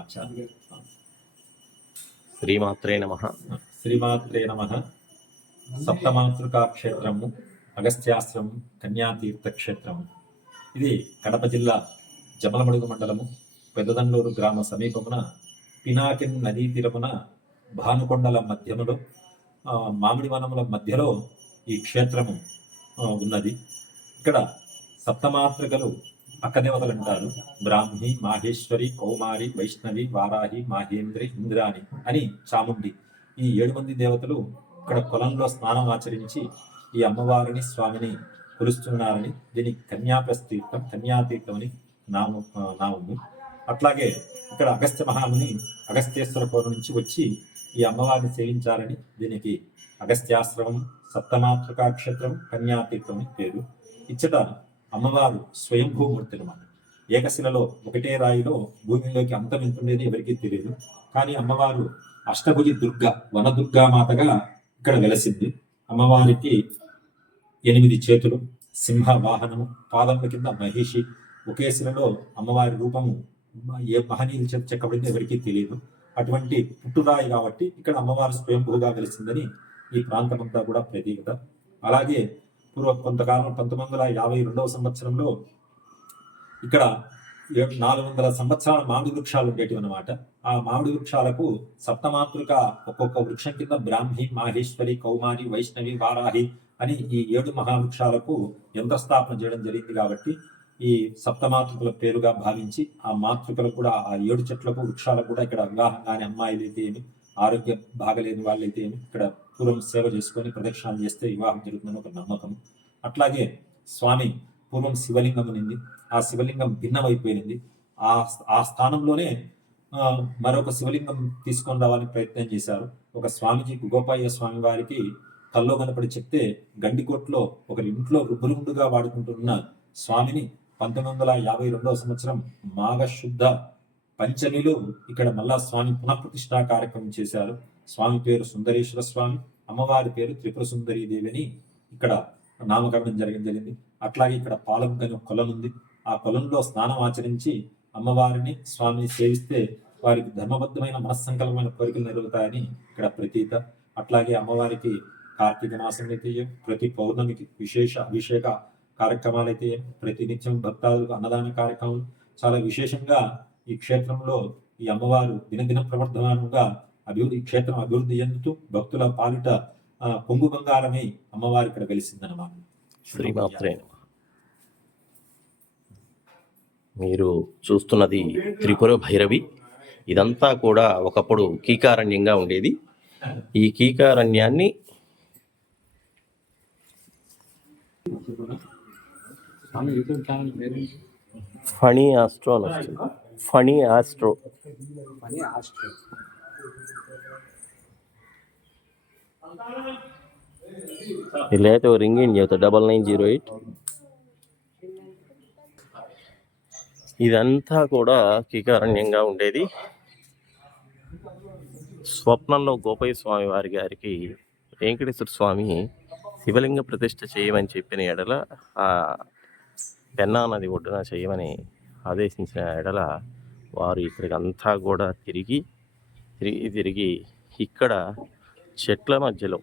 अच्छा। శ్రీమాత్రే నమః. శ్రీమాత్రే నమః. సప్తమాతృకా క్షేత్రము అగస్త్యాశ్రమం కన్యాతీర్థ క్షేత్రము. ఇది కడప జిల్లా జమలమడుగు మండలము పెద్దదండూరు గ్రామ సమీపమున పినాకిన్ నదీ తీరమున భానుకొండల మధ్యములో మామిడి వనముల మధ్యలో ఈ క్షేత్రము ఉన్నది. ఇక్కడ సప్తమాతృకలు అక్కదేవతలు అంటారు. బ్రాహ్మి, మాహేశ్వరి, కౌమారి, వైష్ణవి, వారాహి, మాహేంద్రి, ఇంద్రాణి అని చాముండి ఈ 7 మంది దేవతలు ఇక్కడ పొలంలో స్నానం ఆచరించి ఈ అమ్మవారిని స్వామిని కొలుస్తున్నారని దీనికి కన్యాతీర్థం అని నామము. అట్లాగే ఇక్కడ అగస్త్య మహాముని అగస్త్యేశ్వర కోట నుంచి వచ్చి ఈ అమ్మవారిని సేవించాలని దీనికి అగస్త్యాశ్రమం, సప్తమాతృకా క్షేత్రం, కన్యాతీర్థం అని పేరు. ఇచ్చట అమ్మవారు స్వయంభూమూర్తి అన్నమాట. ఏకశిలలో ఒకటే రాయిలో భూమిలోకి అంతమింతుండేది ఎవరికీ తెలియదు. కానీ అమ్మవారు అష్టభుజి వనదుర్గామాతగా ఇక్కడ వెలసింది. అమ్మవారికి 8 చేతులు, సింహ వాహనము, పాదముల కింద మహిషి. ఒకే శిలలో అమ్మవారి రూపము ఏ మహనీయుల చేత చెక్కబడింది ఎవరికీ తెలియదు. అటువంటి పుట్టురాయి కాబట్టి ఇక్కడ అమ్మవారు స్వయంభూగా వెలిసిందని ఈ ప్రాంతమంతా కూడా ప్రతీకత. అలాగే కొంతకాలం 1952వ సంవత్సరంలో ఇక్కడ 400 సంవత్సరాల మామిడి వృక్షాలు ఉండేటివి అన్నమాట. ఆ మామిడి వృక్షాలకు సప్తమాతృక ఒక్కొక్క వృక్షం కింద బ్రాహ్మి, మాహేశ్వరి, కౌమారి, వైష్ణవి, వారాహి అని ఈ 7 మహావృక్షాలకు యంత్రస్థాపన చేయడం జరిగింది. కాబట్టి ఈ సప్తమాతృకుల పేరుగా భావించి ఆ మాతృకలు కూడా ఆ 7 చెట్లకు వృక్షాలకు కూడా ఇక్కడ వివాహం కాని అమ్మాయిలు అయితే ఏమి, ఆరోగ్యం బాగలేని వాళ్ళైతే ఏమి ఇక్కడ పూర్వం సేవ చేసుకొని ప్రదక్షిణాలు చేస్తే వివాహం జరుగుతుందని ఒక నమ్మకం. అట్లాగే స్వామి పూర్వం శివలింగం ఉంది. ఆ శివలింగం భిన్నమైపోయింది. ఆ స్థానంలోనే మరొక శివలింగం తీసుకొని రావాలని ప్రయత్నం చేశారు. ఒక స్వామిజీ గోపాయ్య స్వామి వారికి కల్లో కనపడి చెప్తే గండికోట్లో ఒకరి ఇంట్లో రుబ్బురుండుగా వాడుకుంటున్న స్వామిని 1952వ సంవత్సరం మాఘశుద్ధ పంచమిలో ఇక్కడ మళ్ళా స్వామి పునఃప్రతిష్ఠా కార్యక్రమం చేశారు. స్వామి పేరు సుందరేశ్వర స్వామి, అమ్మవారి పేరు త్రిపుర సుందరీ దేవి అని ఇక్కడ నామకరణం జరిగింది. అట్లాగే ఇక్కడ పాలం కని కొలం ఉంది. ఆ కొలంలో స్నానం ఆచరించి అమ్మవారిని స్వామిని సేవిస్తే వారికి ధర్మబద్ధమైన మనస్సంకల్పమైన కోరికలు నెరవేరుతాయని ఇక్కడ ప్రతీత. అట్లాగే అమ్మవారికి కార్తీక మాసం అయితే ప్రతి పౌర్ణమికి విశేష అభిషేక కార్యక్రమాలు అయితే ప్రతి నిత్యం భక్తాదులకు అన్నదాన కార్యక్రమాలు చాలా విశేషంగా ఈ క్షేత్రంలో ఈ అమ్మవారు దినదిన ప్రవర్ధమానంగా ఈ క్షేత్రం అభివృద్ధి చెందుతూ భక్తుల పాలిట పొంగు బంగారమై అమ్మవారి ఇక్కడ వెలిసిందన్నమాట. శ్రీమాత్రే. మీరు చూస్తున్నది త్రిపుర భైరవి. ఇదంతా కూడా ఒకప్పుడు కీకారణ్యంగా ఉండేది. ఈ కీకారణ్యాన్ని ఫణి ఆస్ట్రో ఇలా అయితే రింగ్ ఇన్ చెబుతా 9908. ఇదంతా కూడా కీకారణ్యంగా ఉండేది. స్వప్నంలో గోపయ్య స్వామి గారికి వెంకటేశ్వర స్వామి శివలింగ ప్రతిష్ఠ చేయమని చెప్పిన ఎడల, ఆ పెన్నా నది ఒడ్డున చేయమని ఆదేశించిన ఎడల వారు ఇక్కడికి అంతా కూడా తిరిగి ఇక్కడ చెట్ల మధ్యలో,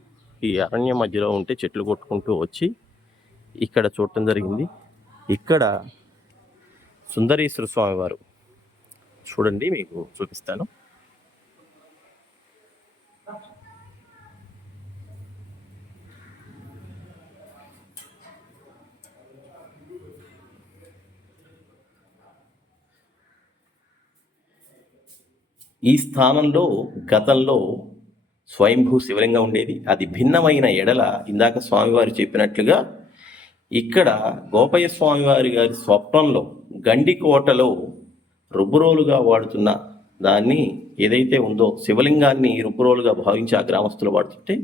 ఈ అరణ్యం మధ్యలో ఉంటే చెట్లు కొట్టుకుంటూ వచ్చి ఇక్కడ చూడటం జరిగింది. ఇక్కడ సుందరేశ్వర స్వామి వారు చూడండి, మీకు చూపిస్తాను. ఈ స్థానంలో గతంలో స్వయంభూ శివలింగం ఉండేది. అది భిన్నమైన ఎడల ఇందాక స్వామివారు చెప్పినట్లుగా ఇక్కడ గోపయ్య స్వామివారి గారి స్వప్నంలో గండికోటలో రుబ్బురోలుగా వాడుతున్న దాన్ని ఏదైతే ఉందో శివలింగాన్ని రుబ్బురోలుగా భావించి ఆ గ్రామస్తులు వాడుతుంటే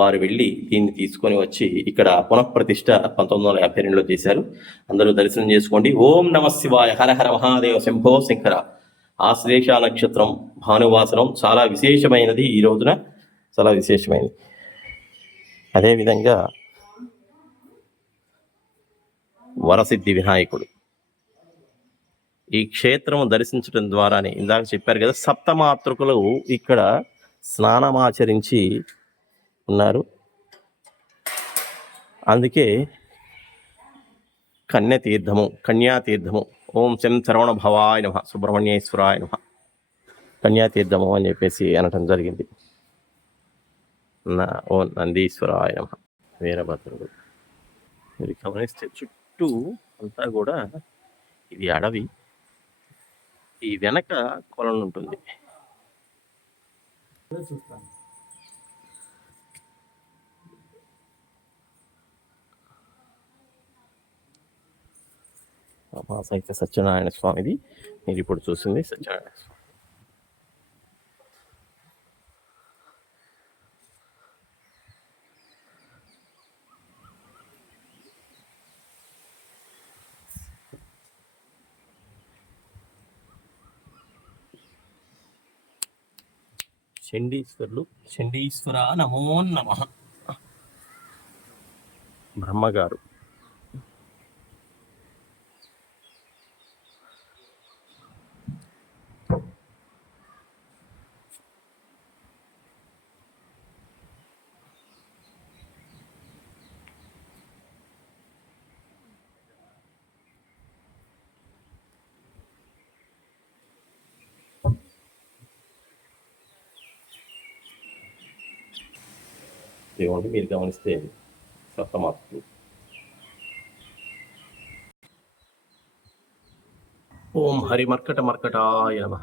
వారు వెళ్ళి దీన్ని తీసుకొని వచ్చి ఇక్కడ పునఃప్రతిష్ఠ 1952లో చేశారు. అందరూ దర్శనం చేసుకోండి. ఓం నమ శివాయ, హర హర మహాదేవ, శంభో శంకర. ఆశ్లేష నక్షత్రం భానువాసనం చాలా విశేషమైనది. ఈ రోజున చాలా విశేషమైనది. అదేవిధంగా వరసిద్ధి వినాయకుడు ఈ క్షేత్రం దర్శించడం ద్వారానే ఇందాక చెప్పారు కదా, సప్తమాతృకులు ఇక్కడ స్నానమాచరించి ఉన్నారు. అందుకే కన్యాతీర్థము ఓం శం శరవణ భవాయ నమ, సుబ్రహ్మణ్యేశ్వరాయ నమ, కన్యాతీర్థము అని చెప్పేసి అనటం జరిగింది. ఓం నందీశ్వరాయ నమ, వీరభద్రుడు. మీరు గమనిస్తే చుట్టూ అంతా కూడా ఇది అడవి, ఈ వెనక కొలను ఉంటుంది. అయితే సత్యనారాయణ స్వామిది మీరు ఇప్పుడు చూసింది సత్యనారాయణ స్వామి. చండీశ్వర నమో నమః. బ్రహ్మగారు ఇదిగోండి, మీరు గమనిస్తే సప్తమాతృకులు. ఓం హరి మర్కటాయ నమః.